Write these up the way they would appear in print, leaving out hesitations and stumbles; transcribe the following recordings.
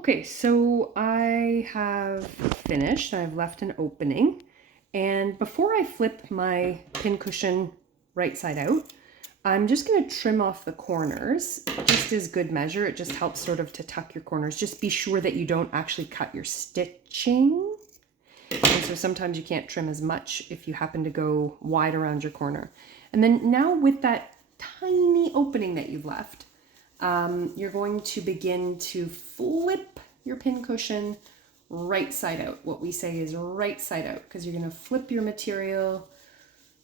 Okay, so I have finished. I've left an opening. And before I flip my pincushion right side out, I'm just going to trim off the corners, just as good measure. It just helps sort of to tuck your corners. Just be sure that you don't actually cut your stitching. And so sometimes you can't trim as much if you happen to go wide around your corner. And then now with that tiny opening that you've left, you're going to begin to flip your pin cushion right side out. What we say is right side out, because you're going to flip your material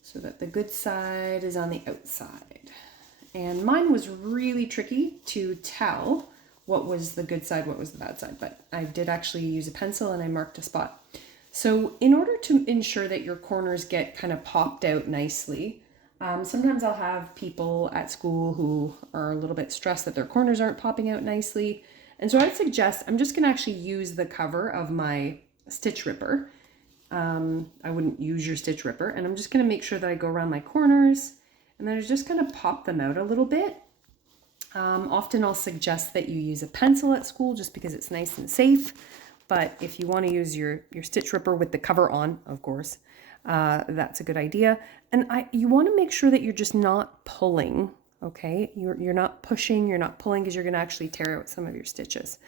so that the good side is on the outside. And mine was really tricky to tell what was the good side, what was the bad side, but I did actually use a pencil and I marked a spot. So in order to ensure that your corners get kind of popped out nicely, sometimes I'll have people at school who are a little bit stressed that their corners aren't popping out nicely. And so I'd suggest, I'm just gonna actually use the cover of my stitch ripper. I wouldn't use your stitch ripper, and I'm just gonna make sure that I go around my corners and then I just kind of pop them out a little bit. Often I'll suggest that you use a pencil at school just because it's nice and safe. But if you want to use your stitch ripper with the cover on, of course, that's a good idea. And you want to make sure that you're just not pulling, okay? You're not pushing, you're not pulling, because you're going to actually tear out some of your stitches.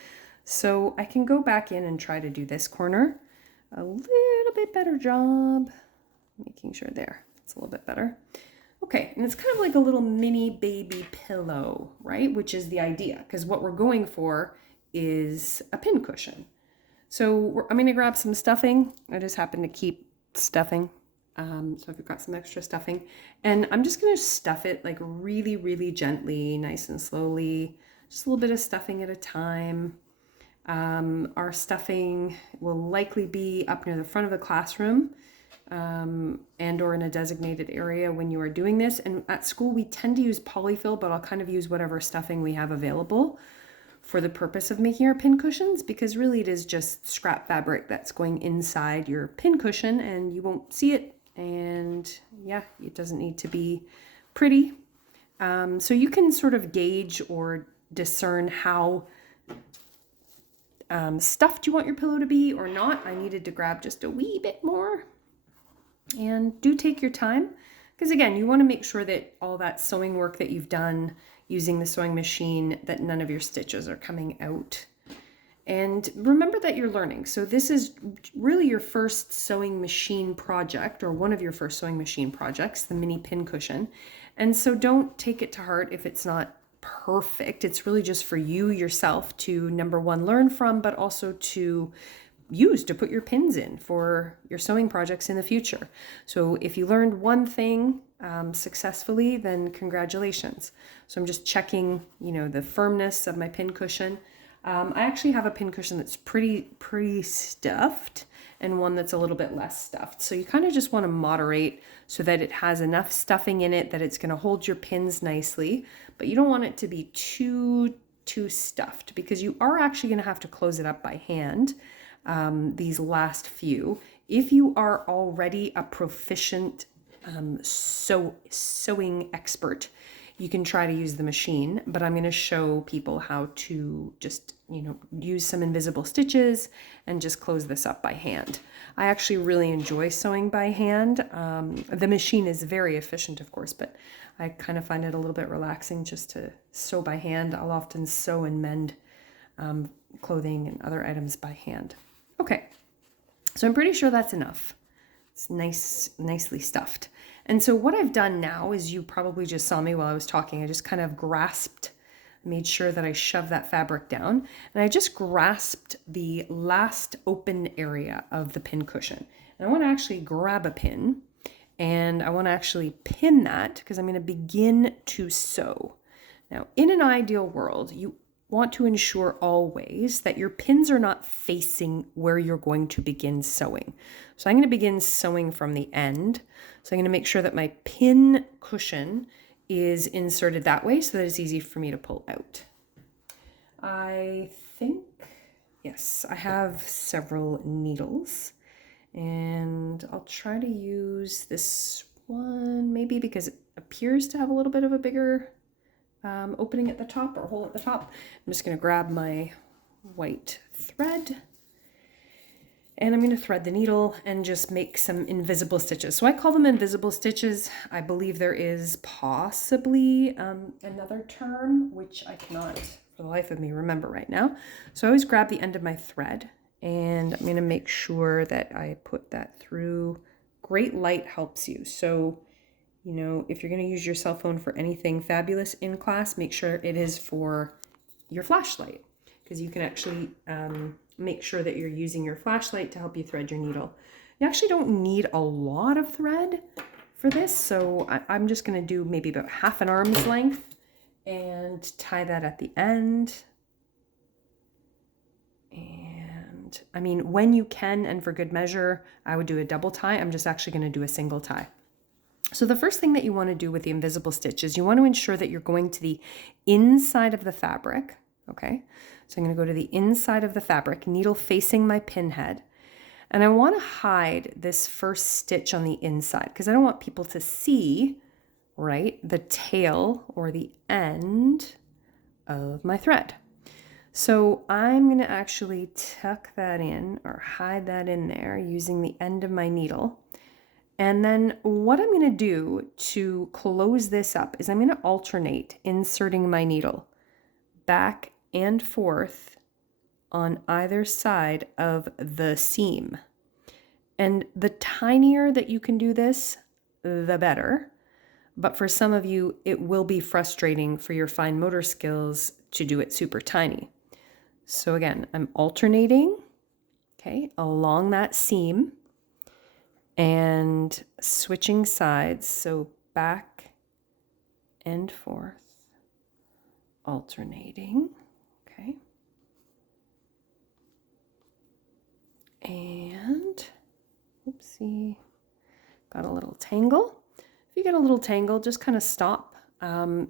So I can go back in and try to do this corner. A little bit better job. Making sure there, it's a little bit better. Okay, and it's kind of like a little mini baby pillow, right? Which is the idea, because what we're going for is a pin cushion. So I'm going to grab some stuffing. I just happen to keep stuffing. So I've got some extra stuffing. And I'm just going to stuff it like really, really gently, nice and slowly. Just a little bit of stuffing at a time. Our stuffing will likely be up near the front of the classroom and or in a designated area when you are doing this. And at school, we tend to use polyfill, but I'll kind of use whatever stuffing we have available for the purpose of making our pin cushions, because really it is just scrap fabric that's going inside your pin cushion and you won't see it. And yeah, it doesn't need to be pretty. So you can sort of gauge or discern how stuffed you want your pillow to be or not. I needed to grab just a wee bit more. And do take your time, because again, you want to make sure that all that sewing work that you've done using the sewing machine, that none of your stitches are coming out. And remember that you're learning. So this is really your first sewing machine project, or one of your first sewing machine projects, the mini pin cushion. And so don't take it to heart if it's not perfect. It's really just for you yourself to, number one, learn from, but also to use to put your pins in for your sewing projects in the future. So if you learned one thing successfully, then congratulations. So I'm just checking, the firmness of my pin cushion. I actually have a pin cushion that's pretty stuffed and one that's a little bit less stuffed. So you kind of just want to moderate so that it has enough stuffing in it that it's going to hold your pins nicely, but you don't want it to be too stuffed, because you are actually going to have to close it up by hand. These last few, if you are already a proficient sewing expert, you can try to use the machine, but I'm going to show people how to just, use some invisible stitches and just close this up by hand. I actually really enjoy sewing by hand. The machine is very efficient, of course, but I kind of find it a little bit relaxing just to sew by hand. I'll often sew and mend clothing and other items by hand. Okay, so I'm pretty sure that's enough. It's nicely stuffed. And so what I've done now is, you probably just saw me while I was talking, I just kind of made sure that I shoved that fabric down, and I just grasped the last open area of the pin cushion. And I want to actually grab a pin, and I want to actually pin that, because I'm going to begin to sew. Now, in an ideal world, you want to ensure always that your pins are not facing where you're going to begin sewing. So I'm going to begin sewing from the end. So I'm going to make sure that my pin cushion is inserted that way so that it's easy for me to pull out. I think, yes, I have several needles, and I'll try to use this one maybe because it appears to have a little bit of a bigger opening at the top, or hole at the top. I'm just going to grab my white thread. And I'm going to thread the needle and just make some invisible stitches. So I call them invisible stitches. I believe there is possibly another term, which I cannot for the life of me remember right now. So I always grab the end of my thread, and I'm going to make sure that I put that through. Great light helps you. So, you know, if you're going to use your cell phone for anything fabulous in class, make sure it is for your flashlight, because you can actually make sure that you're using your flashlight to help you thread your needle. You actually don't need a lot of thread for this, so I'm just going to do maybe about half an arm's length and tie that at the end. And I mean, when you can and for good measure, I would do a double tie. I'm just actually going to do a single tie. So the first thing that you want to do with the invisible stitch is you want to ensure that you're going to the inside of the fabric. Okay, so I'm going to go to the inside of the fabric, needle facing my pin head, and I want to hide this first stitch on the inside because I don't want people to see, right, the tail or the end of my thread. So I'm going to actually tuck that in or hide that in there using the end of my needle. And then what I'm going to do to close this up is I'm going to alternate inserting my needle back and forth on either side of the seam. And the tinier that you can do this, the better. But for some of you, it will be frustrating for your fine motor skills to do it super tiny. So again, I'm alternating, okay, along that seam and switching sides. So back and forth, alternating. Okay. And, oopsie, got a little tangle. If you get a little tangle, just kind of stop.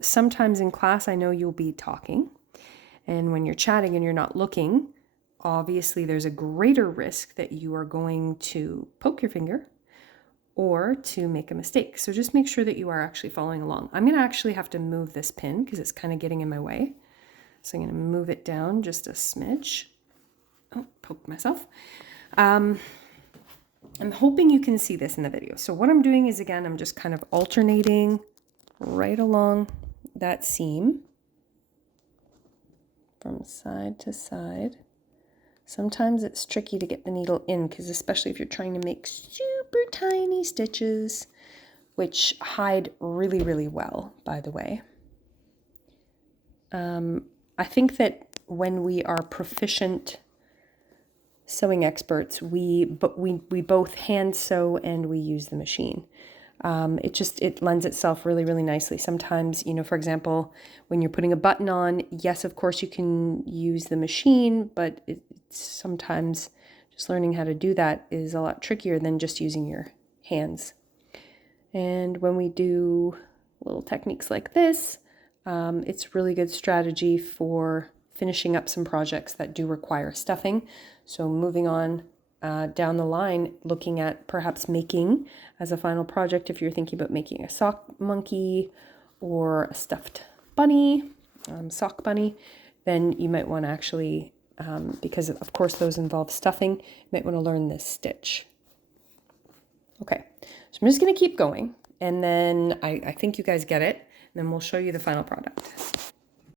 Sometimes in class, I know you'll be talking. And when you're chatting and you're not looking, obviously there's a greater risk that you are going to poke your finger or to make a mistake. So just make sure that you are actually following along. I'm going to actually have to move this pin because it's kind of getting in my way. So I'm going to move it down just a smidge. Oh, poked myself. I'm hoping you can see this in the video. So what I'm doing is, again, I'm just kind of alternating right along that seam from side to side. Sometimes it's tricky to get the needle in because especially if you're trying to make super tiny stitches, which hide really, really well, by the way. I think that when we are proficient sewing experts, we both hand sew and we use the machine. It lends itself really, really nicely. Sometimes, you know, for example, when you're putting a button on, yes, of course you can use the machine, but it's sometimes just learning how to do that is a lot trickier than just using your hands. And when we do little techniques like this, it's really good strategy for finishing up some projects that do require stuffing. So moving on down the line, looking at perhaps making as a final project, if you're thinking about making a sock monkey or a stuffed bunny, sock bunny, then you might want to actually, because of course those involve stuffing, you might want to learn this stitch. Okay, so I'm just going to keep going, and then I think you guys get it, and then we'll show you the final product.